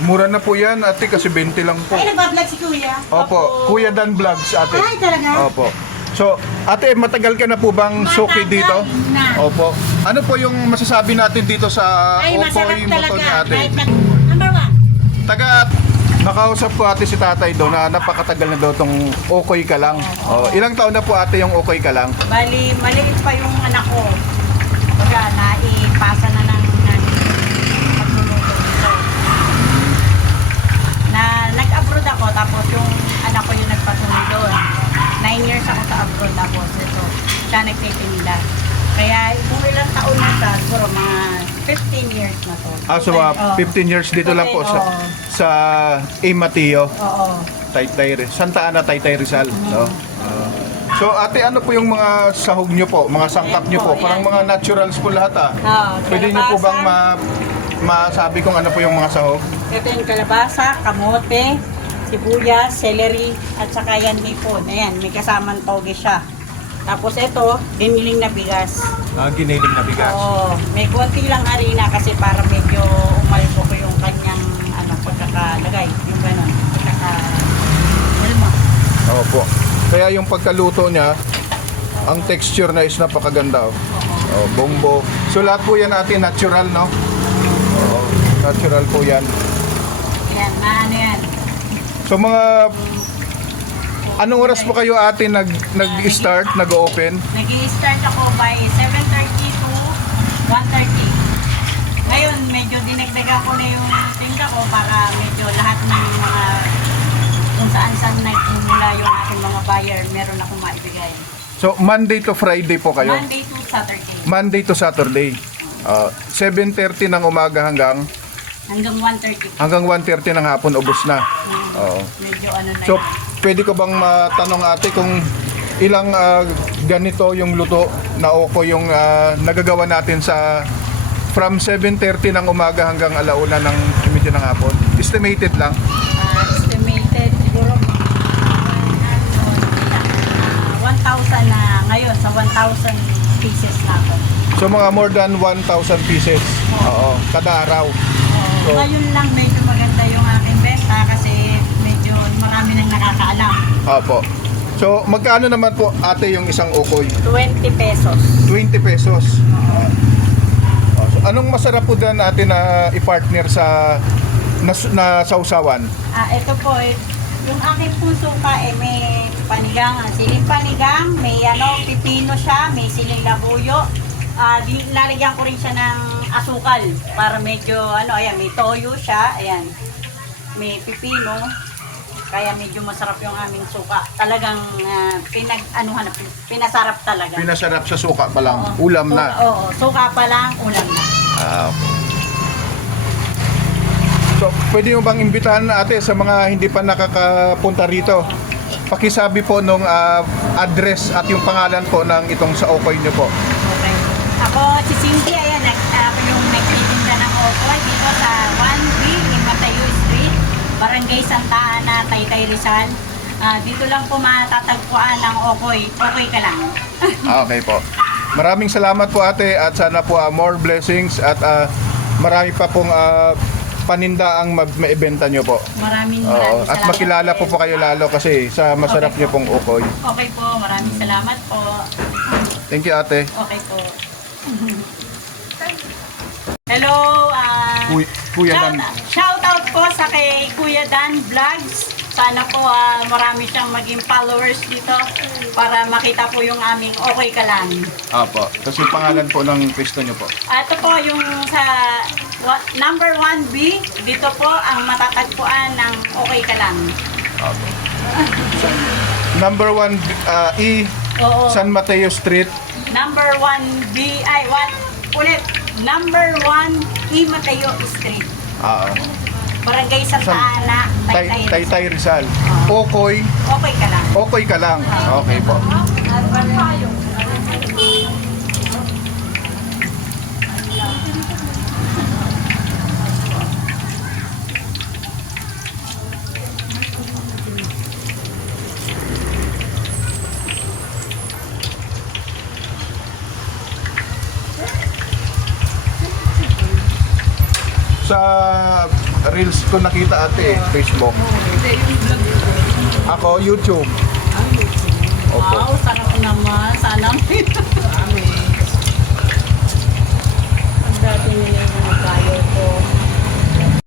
Mura na po yan, ate, kasi 20 lang po. Ay, nagbablog si Kuya. Opo, Kuya Dan Vlogs, ate. Ay, talaga? Opo. So, ate, matagal ka na po bang suki Matagal dito? na. Opo. Ano po yung masasabi natin dito sa Ay, masarap Okoy moto talaga. ni ate? Kahit na, number one. Taga, nakausap po ate si tatay doon na napakatagal na daw tong Okoy ka lang. Oh, ilang taon na po ate yung Okoy ka lang? Bali, maliit pa yung anak ko. Kaya naipasa na ng ng pagluluto dito. Na nag-abroad ako, tapos yung anak ko yung nagpatuloy doon. Nine years ako sa abroad, tapos ito, siya nagtitinda. Kaya kung ilang taon na siya, siguro mga 15 years na to. Ah, so mga Oo. 15 years dito lang po sa, Oo. sa A. Mateo, Oo. Taytay, Ri- Santa Ana, Taytay Rizal. No? Ah. so ate, ano po yung mga sahog nyo po, mga sangkap nyo po? Parang mga naturals po lahat ah. Oo, Pwede nyo po kalabasa. bang ma masabi kung ano po yung mga sahog? Ito yung kalabasa, kamote, sibuyas, celery, at saka yan hipon. Ayan, may kasamang toge siya. Tapos ito, diniling na bigas. Ah, giniling na bigas. Oo, may konti lang harina kasi para medyo umalbo ko yung kanyang ano, pagkakalagay. Yung ganun, pagkaka... Elmo. Opo. Kaya yung pagkaluto niya, ang texture na is napakaganda. Oh. Oh, bombo. So lahat po yan natin natural, no? Oo, natural po yan. Ayan, maano yan. So mga Anong oras po kayo ate nag nag-start, nag-open? nag start ako by 7.30 to 1.30. Ngayon, medyo dinagdagan ko na yung tinda ko para medyo lahat ng mga kung saan saan nagmumula yung aking mga buyer, meron akong maibigay. So Monday to Friday po kayo? Monday to Saturday. Monday to Saturday. Ah, 7:30 ng umaga hanggang Hanggang 1.30. hanggang 1:30 ng hapon ubos na. Oo. Medyo ano na So, yan. Pwede ko bang matanong ate kung ilang ah, ganito yung luto na oko yung ah, nagagawa natin sa from 7.30 ng umaga hanggang alauna ng medyo ng hapon? Estimated lang. Ah, estimated siguro ah, 1,000 na ngayon sa 1,000 pieces na ako. So mga more than 1,000 pieces. Oo, kada araw. So- Ngayon lang medyo maganda yung aking benta kasi nakakaalam. Opo. So magkano naman po ate yung isang ukoy? 20 pesos. 20 pesos. Oh, so anong masarap po dyan natin na i-partner sa na, na sausawan? Ah, ito po, eh, yung aking puso pa eh, may panigang, ah, siling panigang, may ano, pipino siya, may siling labuyo. Ah, di, lalagyan ko rin siya ng asukal para medyo ano, ayan, may toyo siya, ayan. May pipino. Kaya medyo masarap yung aming suka. Talagang ah, pinag anuhan na, pinasarap talaga. Pinasarap sa suka pa lang. Oo. Ulam na. Oo, oo, suka pa lang, ulam na. Ah, okay. So, pwede mo bang imbitahan ate sa mga hindi pa nakakapunta rito? Pakisabi po nung ah, address at yung pangalan po ng itong sa Okoy nyo po. Okay. Ako, si Cindy, ayan, nag, ako yung nagtitinda ng Okoy dito sa 1B in Matayo Street, Barangay Santa Taytay Rizal. Ah, dito lang po matatagpuan ng Okoy. Okay ka lang. Ah, Okay po. Maraming salamat po ate at sana po ah, more blessings at ah, marami pa pong ah, paninda ang maibenta nyo po. Maraming Oo, maraming at salamat. makilala po po kayo lalo kasi sa masarap Okay nyo pong ukoy. Okay po, maraming salamat po. Thank you ate. Okay po. Hello, ah... Kuy, Kuya Shout, Dan. shout out po sa kay Kuya Dan Vlogs. Sana po ah, marami siyang maging followers dito para makita po yung aming okay ka lang. Apo. Kasi pangalan po ng pwesto nyo po. Ah, Ito po yung sa wa- number 1B, dito po ang matatagpuan ng okay ka lang. Apo. Number one, ah, E, Oo. San Mateo Street. Number 1B, ay, what? Ulit. Number 1 E. Mateo Street. Ah, Barangay Santa San- Ana, Tay, Taytay. Taytay Rizal. Okoy. Okay ka lang. Okay ka lang. Okay po. Sa reels ko nakita ate, eh, Facebook. Ako, YouTube. Opo. Wow, sarap naman. Sana Ang dati nila yung tayo ko.